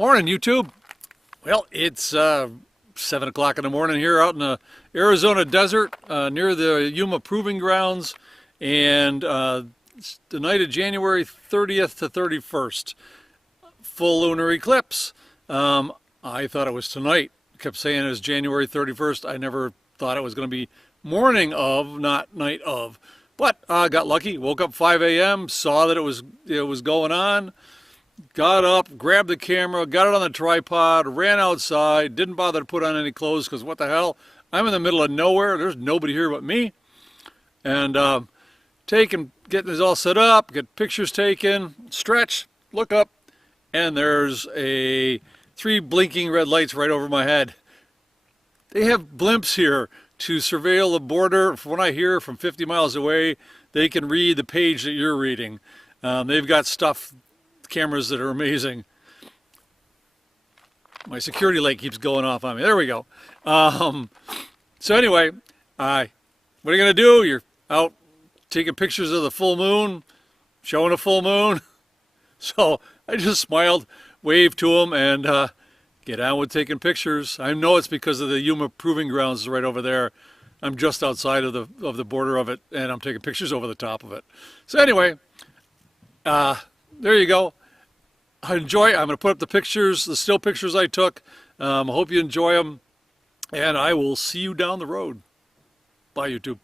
Morning, YouTube. Well, it's 7 o'clock in the morning here out in the Arizona desert near the Yuma Proving Grounds, and it's the night of January 30th to 31st. Full lunar eclipse. I thought it was tonight. Kept saying it was January 31st. I never thought it was going to be morning of, not night of. But I got lucky. Woke up 5 a.m., saw that it was going on. Got up, grabbed the camera, got it on the tripod, ran outside, didn't bother to put on any clothes because what the hell? I'm in the middle of nowhere. There's nobody here but me. And getting this all set up, get pictures taken, stretch, look up, and there's 3 blinking red lights right over my head. They have blimps here to surveil the border. From what I hear from 50 miles away, they can read the page that you're reading. They've got cameras that are amazing. My security light keeps going off on me. There we go. So anyway, what are you going to do? You're out taking pictures of the full moon, showing a full moon. So I just smiled, waved to them, and get on with taking pictures. I know it's because of the Yuma Proving Grounds right over there. I'm just outside of the border of it, and I'm taking pictures over the top of it. So anyway, there you go. Enjoy. I'm going to put up the pictures, the still pictures I took. I hope you enjoy them, and I will see you down the road. Bye, YouTube.